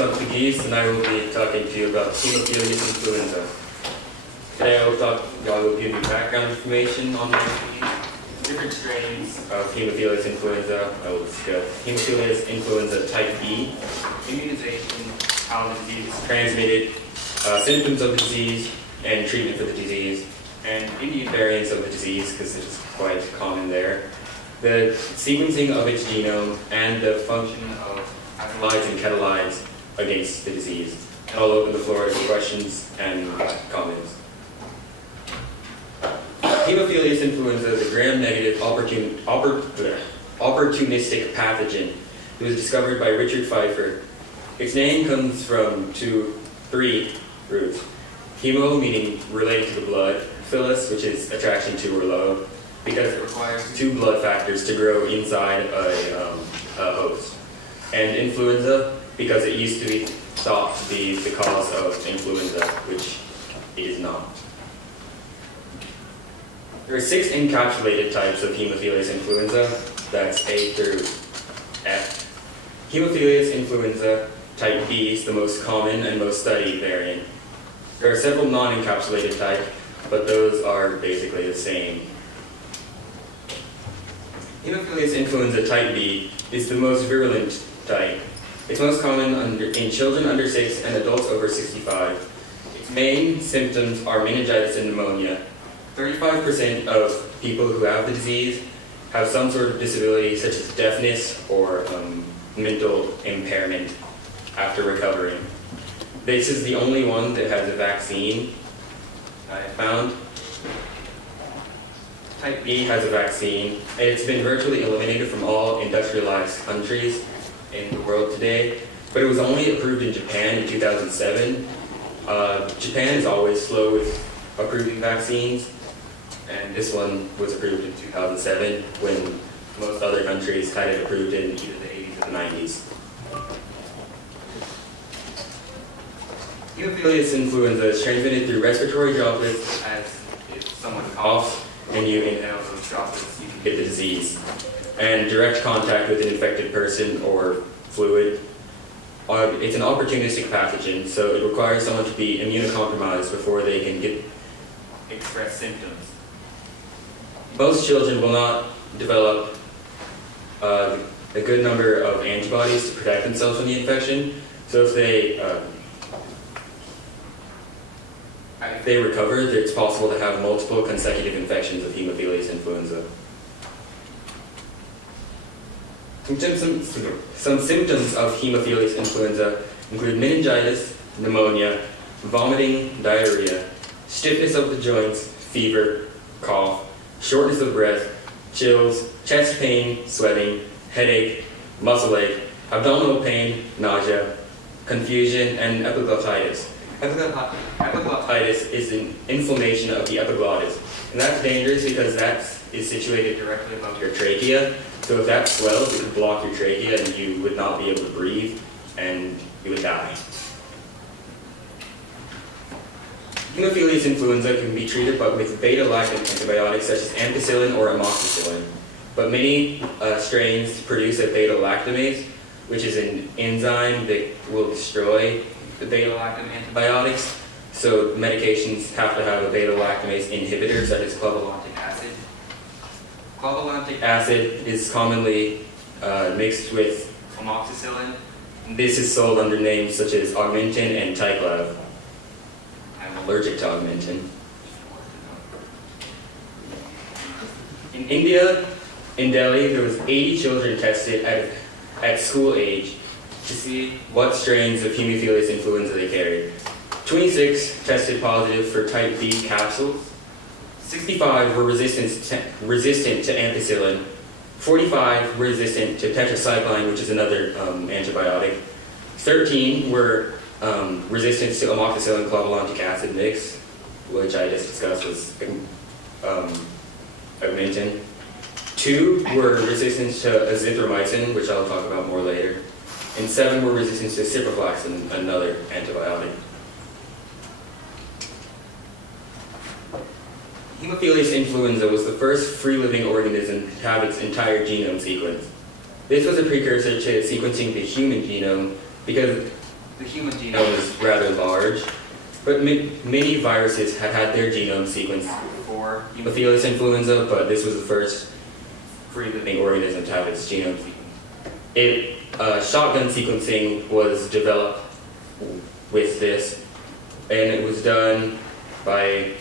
Toussaint Pegues, and I will be talking to you about Haemophilus influenza. Today I will give you background information on different strains of Haemophilus influenza. I will discuss Haemophilus influenza type B, immunization, how the disease is transmitted, symptoms of the disease, and treatment for the disease, and Indian variants of the disease, because it's quite common there, the sequencing of its genome, and the function of alkalides and catalydes against the disease. And I'll open the floor to questions and comments. Haemophilus influenza is a gram-negative opportunistic pathogen. It was discovered by Richard Pfeiffer. Its name comes from three roots. Hemo, meaning related to the blood. Philus, which is attraction to or love, because it requires two blood factors to grow inside a host. And influenza, because it used to be thought to be the cause of influenza, which it is not. There are 6 encapsulated types of Haemophilus influenza, that's A through F. Haemophilus influenza type B is the most common and most studied variant. There are several non-encapsulated types, but those are basically the same. Haemophilus influenza type B is the most virulent type. It's most common in children under 6 and adults over 65. Its main symptoms are meningitis and pneumonia. 35% of people who have the disease have some sort of disability, such as deafness or mental impairment after recovering. This is the only one that has a vaccine I found. Type B has a vaccine, and it's been virtually eliminated from all industrialized countries in the world today, but it was only approved in Japan in 2007. Japan is always slow with approving vaccines, and this one was approved in 2007 when most other countries had it approved in either the 80s or the 90s. Haemophilus influenza is transmitted through respiratory droplets. As if someone coughs and you inhale those droplets, you can get the disease. And direct contact with an infected person or fluid. It's an opportunistic pathogen, so it requires someone to be immunocompromised before they can express symptoms. Most children will not develop a good number of antibodies to protect themselves from the infection, so if they recover, it's possible to have multiple consecutive infections of Haemophilus influenza. Some symptoms of Haemophilus influenza include meningitis, pneumonia, vomiting, diarrhea, stiffness of the joints, fever, cough, shortness of breath, chills, chest pain, sweating, headache, muscle ache, abdominal pain, nausea, confusion, and epiglottitis. Epiglottitis is an inflammation of the epiglottis, and that's dangerous because that is situated directly above your trachea. So if that swells, it could block your trachea and you would not be able to breathe and you would die. Haemophilus influenza can be treated with beta-lactam antibiotics such as ampicillin or amoxicillin. But many strains produce a beta-lactamase, which is an enzyme that will destroy the beta-lactam antibiotics. So medications have to have a beta-lactamase inhibitor such as clavulantic acid. Clavulantic acid is commonly mixed with amoxicillin. This is sold under names such as Augmentin and Tyclav. I'm allergic to Augmentin. In India, in Delhi, there was 80 children tested at school age to see what strains of Haemophilus influenza they carried. 26 tested positive for type B capsules. 65 were resistant to ampicillin. 45 were resistant to tetracycline, which is another antibiotic. 13 were resistant to amoxicillin clavulantic acid mix, which I just discussed was Augmentin. 2 were resistant to azithromycin, which I'll talk about more later. And 7 were resistant to ciprofloxacin, another antibiotic. Haemophilus influenza was the first free-living organism to have its entire genome sequenced. This was a precursor to sequencing the human genome because the human genome is rather large, but many viruses had had their genome sequenced before Haemophilus influenza, but this was the first free-living organism to have its genome sequenced. Shotgun sequencing was developed with this, and it was done by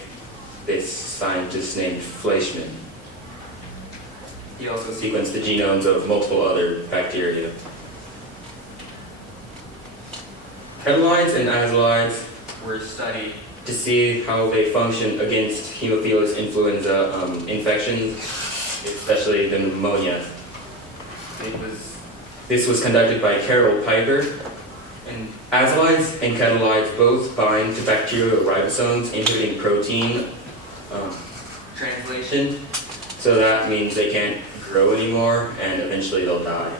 this scientist named Fleischmann. He also sequenced the genomes of multiple other bacteria. Catalytes and azolides were studied to see how they function against Haemophilus influenza infections, especially the pneumonia. This was conducted by Carol Piper. And azolides and catalytes both bind to bacterial ribosomes, inhibiting protein translation. So that means they can't grow anymore, and eventually they'll die.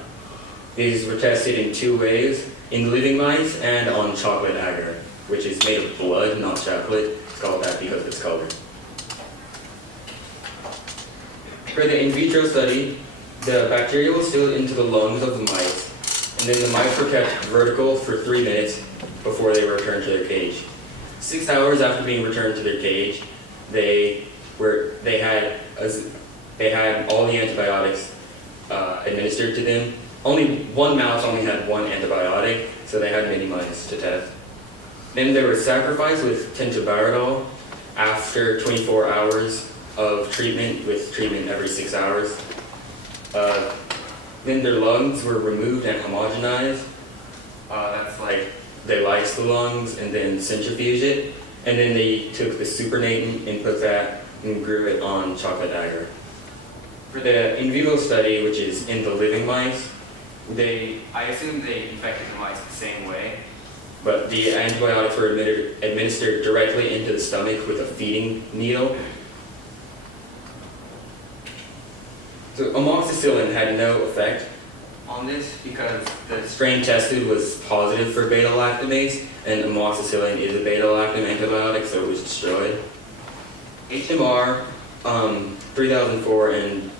These were tested in 2 ways, in living mice and on chocolate agar, which is made of blood, not chocolate. It's called that because of its color. For the in vitro study, the bacteria was sealed into the lungs of the mice, and then the mice were kept vertical for 3 minutes before they were returned to their cage. 6 hours after being returned to their cage, they had all the antibiotics administered to them. Only one mouse only had 1 antibiotic, so they had many mice to test. Then they were sacrificed with tentobarbital after 24 hours of treatment, with treatment every 6 hours. Then their lungs were removed and homogenized. That's like they lysed the lungs and then centrifuged it, and then they took the supernatant and put that and grew it on chocolate agar. For the in vivo study, which is in the living mice, I assume they infected the mice the same way, but the antibiotics were administered directly into the stomach with a feeding needle. So amoxicillin had no effect on this because the strain tested was positive for beta-lactamase, and amoxicillin is a beta-lactam antibiotic, so it was destroyed. HMR 3004 and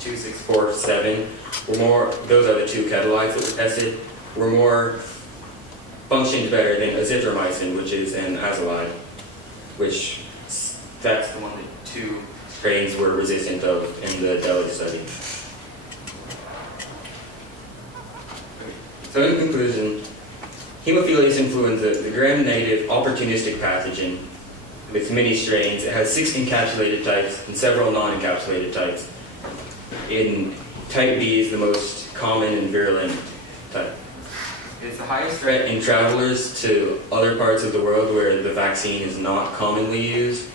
2647 were more, those are the 2 catalytes that were tested, were more functioned better than azithromycin, which is an azolide, which that's the one that 2 strains were resistant of in the Delhi study. So in conclusion, Haemophilus influenza, the gram-negative opportunistic pathogen with many strains. It has 6 encapsulated types and several non-encapsulated types. In type B is the most common and virulent type. It's the highest threat in travelers to other parts of the world where the vaccine is not commonly used.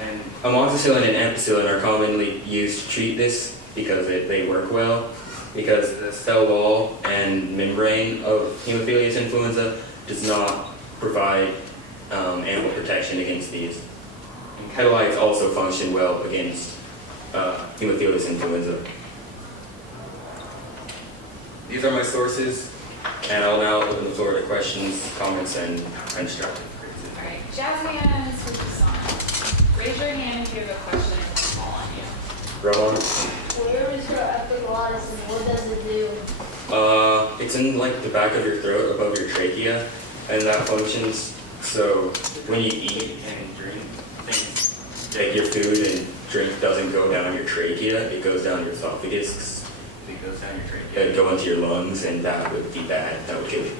And amoxicillin and ampicillin are commonly used to treat this because they work well, because the cell wall and membrane of Haemophilus influenza does not provide ample protection against these. And catalytes also function well against Haemophilus influenza. These are my sources, and I'll now open the floor to questions, comments, and constructive criticism. All right, Jasmine and Toussaint, raise your hand if you have a question and we'll call on you. Rowan? Where is your epiglottis and what does it do? It's in like the back of your throat, above your trachea, and that functions so when you eat and drink things, like your food and drink doesn't go down your trachea, it goes down your esophagus. It goes down your trachea, it'd go into your lungs, and that would be bad. That would kill you.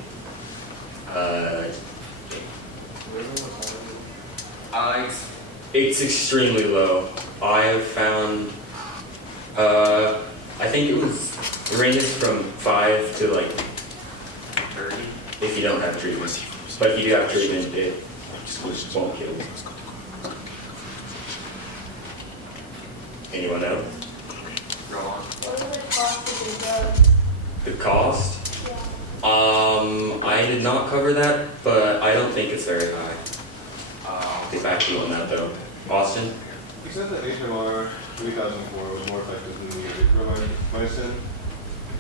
It's extremely low. I have found, I think it ranges from 5 to like 30 if you don't have treatment. But if you do have treatment, it won't kill you. Anyone know? What is the cost of the drug? The cost? Yeah. I did not cover that, but I don't think it's very high. I'll get back to you on that though. Austin? You said that HMR 3004 was more effective than the azithromycin.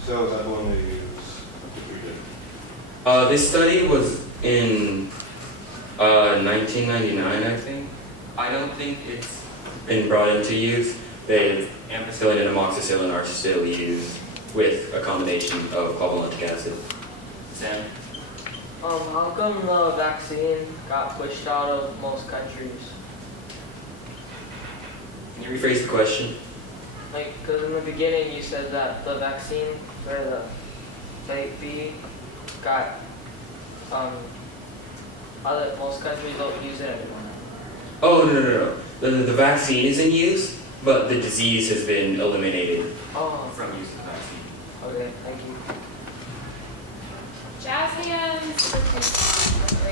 So is that the one they use to treat it? This study was in 1999, I think. I don't think it's been brought into use. Ampicillin and amoxicillin are still used with a combination of palmitic acid. Sam? How come the vaccine got pushed out of most countries? Can you rephrase the question? Like, because in the beginning you said that the vaccine for the type B got, most countries don't use it anymore. Oh, no. The vaccine is in use, but the disease has been eliminated Oh, from use of the vaccine. okay, thank you. Jazz hands for Toussaint.